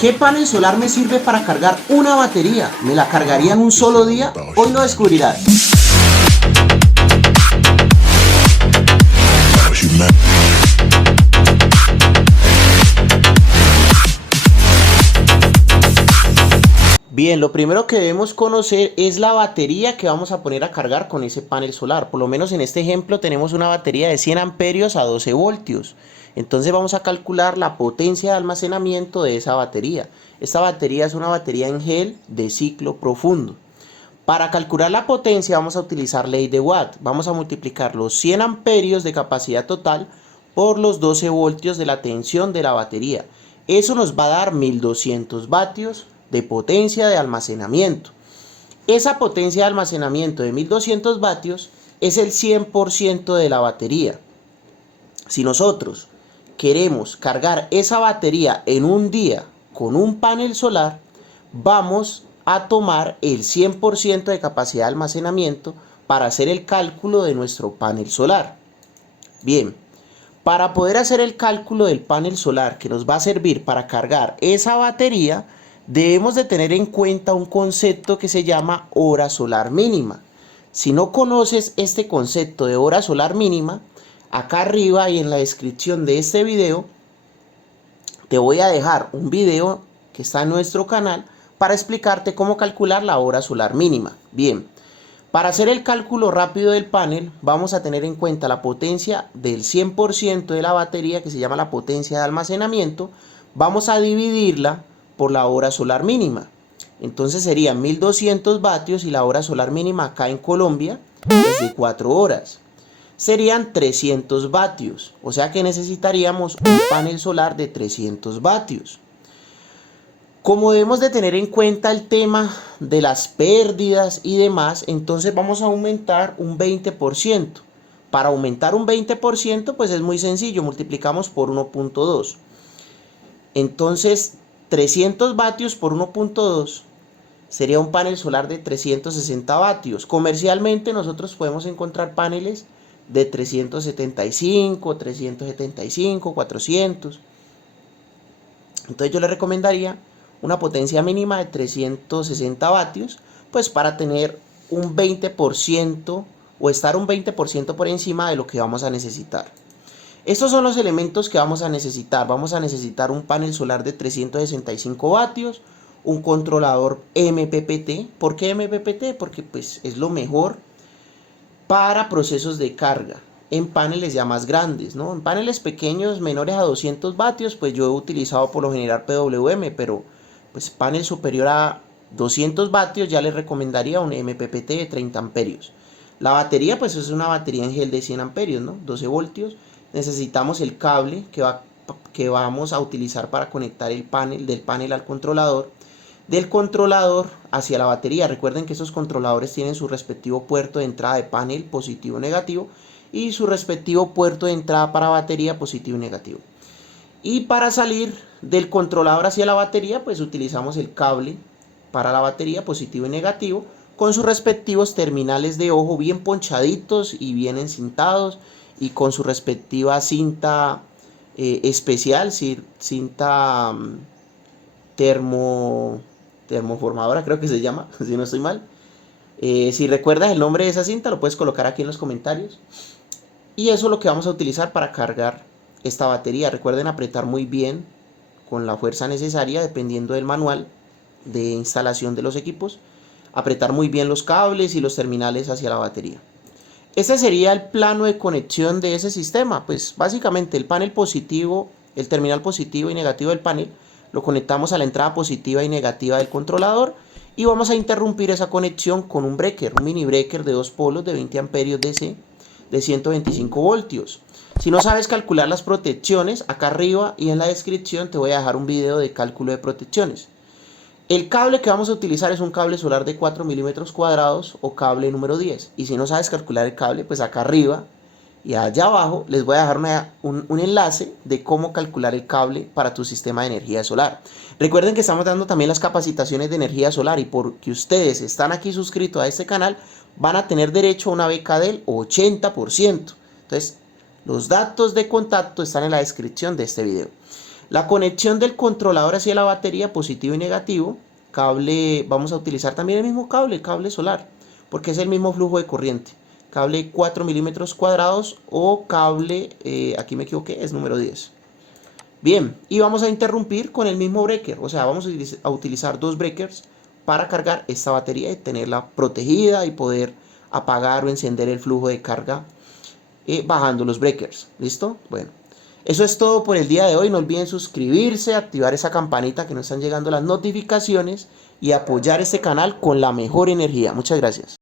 ¿Qué panel solar me sirve para cargar una batería? ¿Me la cargaría en un solo día? Hoy lo descubrirás. Bien, lo primero que debemos conocer es la batería que vamos a poner a cargar con ese panel solar. Por lo menos en este ejemplo tenemos una batería de 100 amperios a 12 voltios. Entonces vamos a calcular la potencia de almacenamiento de esa batería. Esta batería es una batería en gel de ciclo profundo. Para calcular la potencia vamos a utilizar ley de Watt. Vamos a multiplicar los 100 amperios de capacidad total por los 12 voltios de la tensión de la batería. Eso nos va a dar 1200 vatios de potencia de almacenamiento. Esa potencia de almacenamiento de 1200 vatios es el 100% de la batería. Si nosotros queremos cargar esa batería en un día con un panel solar, vamos a tomar el 100% de capacidad de almacenamiento para hacer el cálculo de nuestro panel solar. Bien, para poder hacer el cálculo del panel solar que nos va a servir para cargar esa batería, debemos de tener en cuenta un concepto que se llama hora solar mínima. Si no conoces este concepto de hora solar mínima, acá arriba y en la descripción de este video te voy a dejar un video que está en nuestro canal para explicarte cómo calcular la hora solar mínima. Bien, para hacer el cálculo rápido del panel vamos a tener en cuenta la potencia del 100% de la batería, que se llama la potencia de almacenamiento. Vamos a dividirla por la hora solar mínima. Entonces serían 1200 vatios y la hora solar mínima acá en Colombia es de 4 horas. Serían 300 vatios, o sea que necesitaríamos un panel solar de 300 vatios. Como debemos de tener en cuenta el tema de las pérdidas y demás, entonces vamos a aumentar un 20%. Para aumentar un 20%, pues es muy sencillo, multiplicamos por 1.2. Entonces 300 vatios por 1.2 sería un panel solar de 360 vatios. Comercialmente nosotros podemos encontrar paneles de 375, 375, 400. Entonces yo le recomendaría una potencia mínima de 360 vatios, pues para tener un 20% o estar un 20% por encima de lo que vamos a necesitar. Estos son los elementos que vamos a necesitar. Vamos a necesitar un panel solar de 365 vatios, un controlador MPPT. ¿Por qué MPPT? Porque pues es lo mejor para procesos de carga en paneles ya más grandes, ¿no? En paneles pequeños menores a 200 vatios, pues yo he utilizado por lo general PWM, pero pues panel superior a 200 vatios ya les recomendaría un MPPT de 30 amperios. La batería pues es una batería en gel de 100 amperios, ¿no? 12 voltios. Necesitamos el cable que vamos a utilizar para conectar el panel, del panel al controlador, del controlador hacia la batería. Recuerden que esos controladores tienen su respectivo puerto de entrada de panel positivo o negativo y su respectivo puerto de entrada para batería positivo y negativo. Y para salir del controlador hacia la batería, pues utilizamos el cable para la batería positivo y negativo con sus respectivos terminales de ojo bien ponchaditos y bien encintados, y con su respectiva cinta especial, cinta termoformadora, creo que se llama, si no estoy mal. Si recuerdas el nombre de esa cinta, lo puedes colocar aquí en los comentarios. Y eso es lo que vamos a utilizar para cargar esta batería. Recuerden apretar muy bien con la fuerza necesaria, dependiendo del manual de instalación de los equipos. Apretar muy bien los cables y los terminales hacia la batería. Este sería el plano de conexión de ese sistema. Pues básicamente el panel positivo, el terminal positivo y negativo del panel, lo conectamos a la entrada positiva y negativa del controlador y vamos a interrumpir esa conexión con un breaker, un mini breaker de 2 polos de 20 amperios DC de 125 voltios. Si no sabes calcular las protecciones, acá arriba y en la descripción te voy a dejar un video de cálculo de protecciones. El cable que vamos a utilizar es un cable solar de 4 milímetros cuadrados o cable número 10. Y si no sabes calcular el cable, pues acá arriba y allá abajo les voy a dejar un enlace de cómo calcular el cable para tu sistema de energía solar. Recuerden que estamos dando también las capacitaciones de energía solar, y porque ustedes están aquí suscritos a este canal, van a tener derecho a una beca del 80%. Entonces, los datos de contacto están en la descripción de este video. La conexión del controlador hacia la batería, positivo y negativo. Cable, vamos a utilizar también el mismo cable, cable solar, porque es el mismo flujo de corriente. Cable 4 milímetros cuadrados o cable, aquí me equivoqué, es número 10. Bien, y vamos a interrumpir con el mismo breaker, o sea, vamos a utilizar dos breakers para cargar esta batería y tenerla protegida y poder apagar o encender el flujo de carga bajando los breakers. ¿Listo? Bueno, eso es todo por el día de hoy. No olviden suscribirse, activar esa campanita que nos están llegando las notificaciones y apoyar este canal con la mejor energía. Muchas gracias.